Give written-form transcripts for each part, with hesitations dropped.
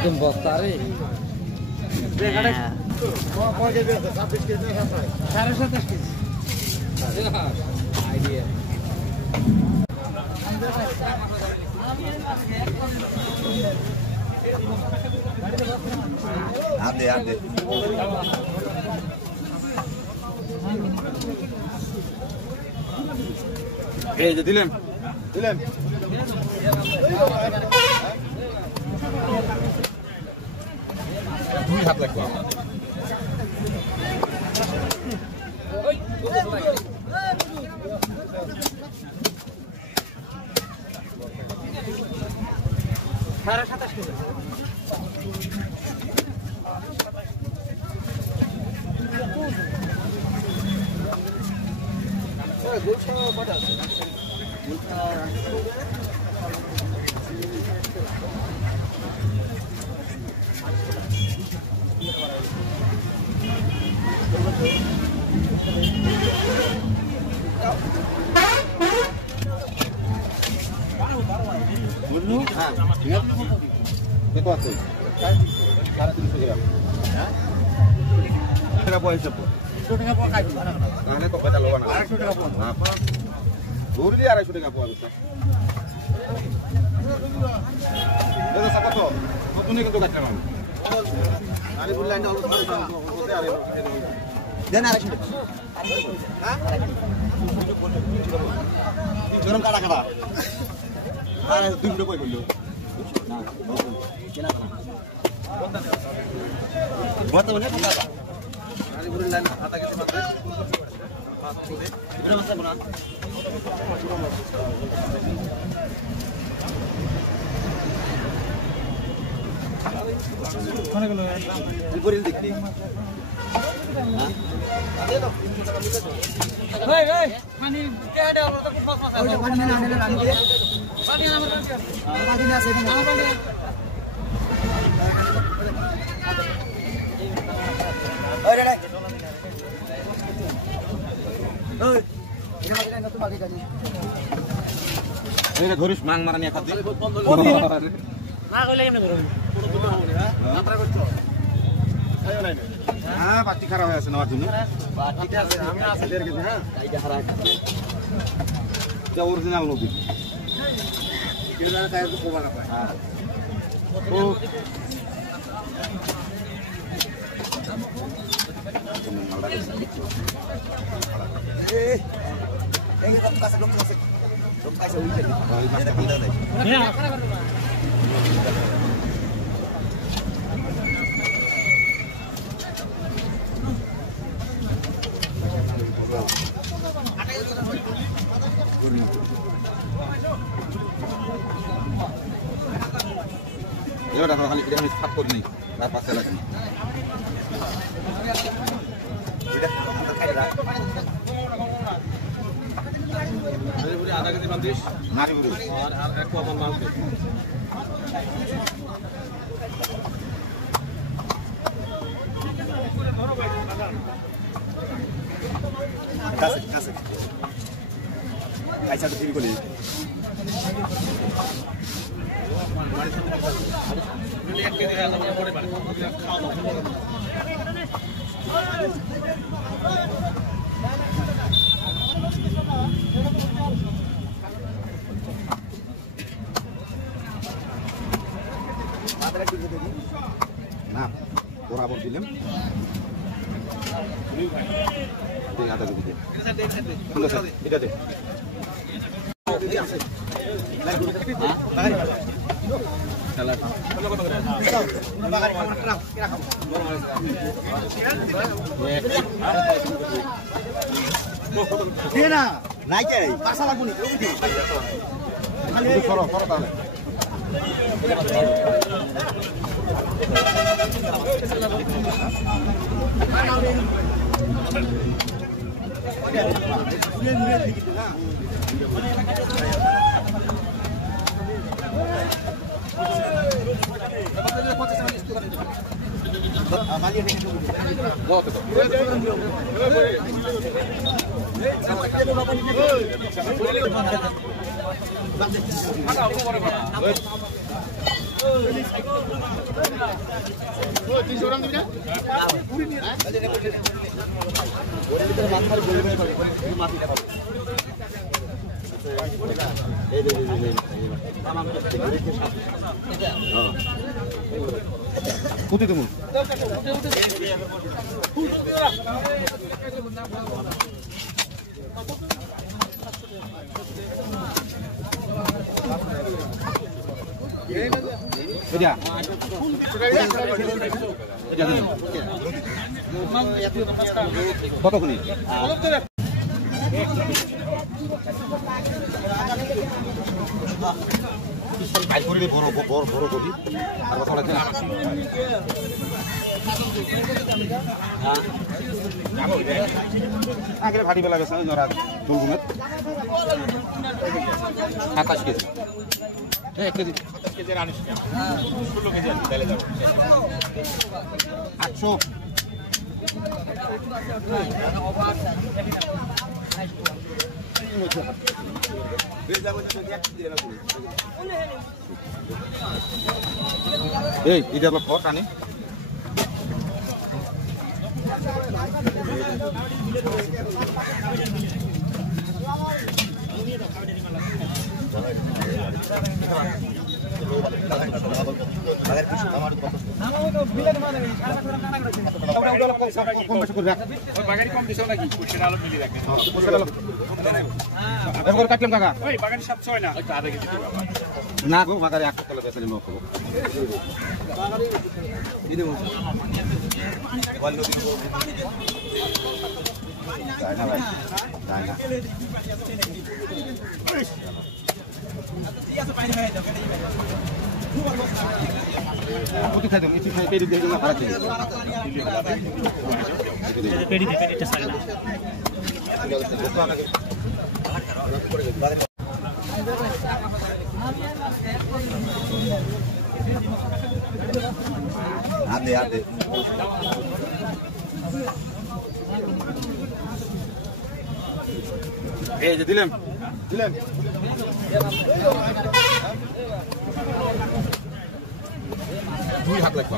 একদম বস্তা রে আইডিয়া আদে আদে এই যে দিলেন দিলেন দুই হাত লাগবে সাড়ে 27 কেজি কটা আছে বুঝলু হ্যাঁ ঠিক আছে কত আছে 350 গ্রাম হ্যাঁ টাকা পয়সা 100 টাকা পাওয়া খাইবো না তাহলে তো কথা লবা না 200 টাকা পাওয়া না দূর দিয়ে 250 টাকা পাওয়া যাচ্ছে দাদা সাপা তো তুমি কিন্তু কাটলাম আমি আরে বল লাইন অলস করে আরে দেন 250 টাকা হ্যাঁ গরম কাটা কাটা আরে 200 টাকা কই বললো না কেনা না বর্তমানে কথা আরে বল লাইন আটা কেটে মাত্র পাঁচ করে এটা মাত্র না কোন গেল উপরিল দেখি হ্যাঁ ভাই ভাই মানে কেডা আমরা তো পাঁচ মাস আছে পানি না আনলে রানি দে পানি আমার পানি না আছে আমার পানি ওই রে ওই এটা মাঝে না তো বাকি কাজ এই ধরিস মাং মারা নিয়ে খাতে না কইলে কেমনে করব পুরো দুটো হবে হ্যাঁ যাত্রা করছো আয়ো নাই হ্যাঁ বাতি খারাপ হয়ে আছে নেওয়ার জন্য বাকিটা আছে আমি আছে দের গেছে হ্যাঁ এইটা হারা এটা অরিজিনাল নদী কেউ না তাই তো কোবা না পায় হ্যাঁ ও এই তো কাছে লোক কাছে উঠে হ্যাঁ এটা খালি কিনে সাফ করে নেই তার পাশে লাগে আধা কেজি বান্ধিস নারী গুরু আর এক কোয়া মাল দে কাছে কাছে কাইসা তো ফিরি করি এক কেজি হয়ে যাবে পরে পারে খাওয়া দাওয়া না বরাবর দিলাম আধা কেজি দে এটা দে নাই কে পাশা লাগবো নি সরো সরো তাহলে কোথায় তুমি কতক্ষণ কাজ করি বড় বড় বড় করি আর কথা বলা আগে ভাটি বেলা গেছে জরা চলবো 27 কেজি 1 কেজি 16 কেজি তাহলে যাবো 800 এই এটা হলো ফট আনি কাটলাম কাকা না গো বাগারে এক তলে বেসালি লোক आते आते दिलेम दिलेम দুই হাত লাগবে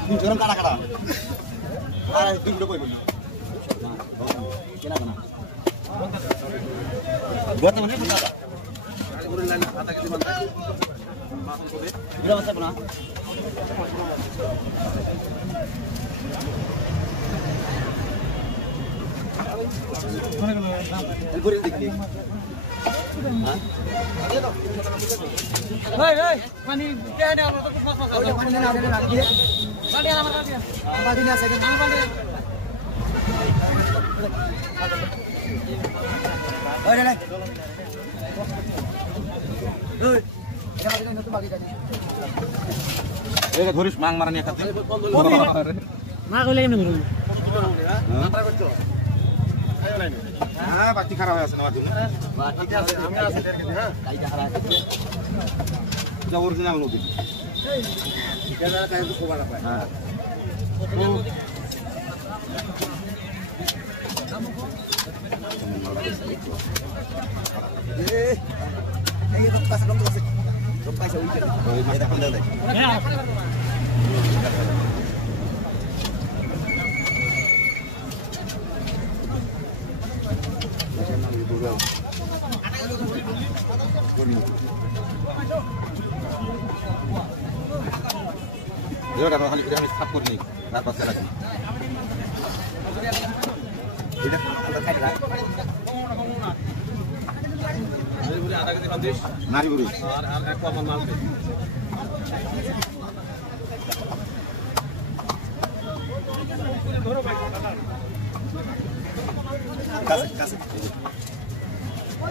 কিন্তু কাটলাম কাটা কাটা আর দুটো কই কেনা কেনা বর্তমানে দাদা পুরো লাইন আধা কেজি বান্দা মাখন করে বিরা বাচ্চা না কোনে কোনে নাম এলপুরি দেখলি হ্যাঁ ভাই ভাই পানি কেন আমরা তো মাছ মাছ আছে পানি না আগে লাগিয়ে পানি আমার কাছে পানি না আছে না পানি ওই রে ওই এটা বাকি না তো বাকি জানি এটা ধরিস মাং মারা নিয়ে খাতে মা কইলে কেন ধরু মাত্রা করছো আয় লাইন হ্যাঁ বাকি খারাপ হয়ে আছে না বাকি বাকি আছে আমি আছে হ্যাঁ কাইটা খারাপ আছে যা অরিজিনাল নদী এটা কাই তো খবর পায় হ্যাঁ এই তো পাস কম আছে তো পয়সা উঠে এটা কোন দাও হ্যাঁ Dia kan hal kita takut ni, nak pasal lagi. Dia ada kait dah. Nari buru. Aku aman mal. Kasih.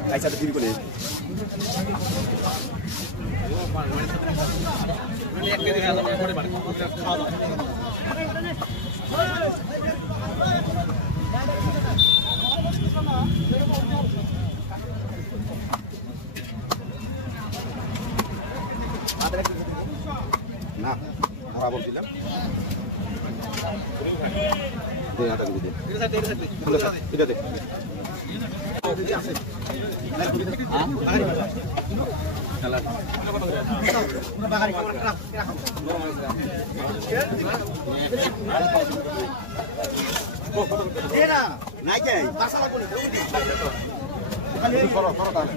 Kaisa tu diri boleh. Nah, apa boleh? Dia ada gitu. Tidak deh. Naik ya, pasal aku nih. Sorok tahu.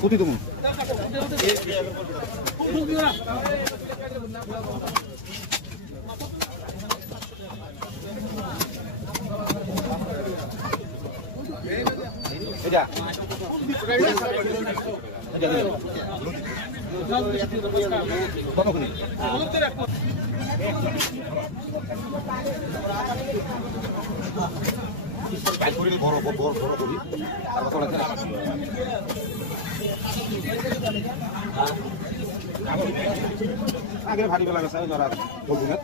Putih tu. Eja. Kalkuri boro kori. Agar भारी वाला saya जरा बोलूँगा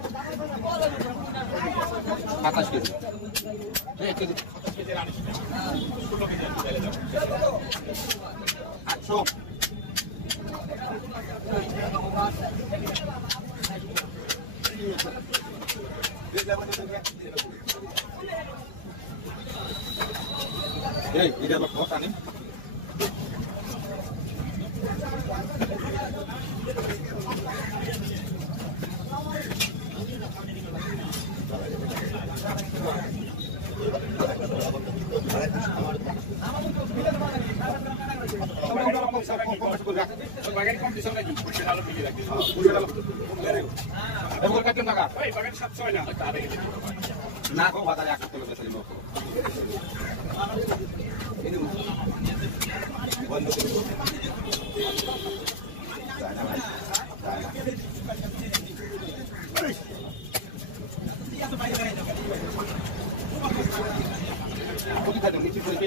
27 KG 1 KG 800 ini adalah kota nih. Bagian kompetisi lagi. Nah, kok batalnya aku tuh bisa 50. Ini aku kita dong, itu boleh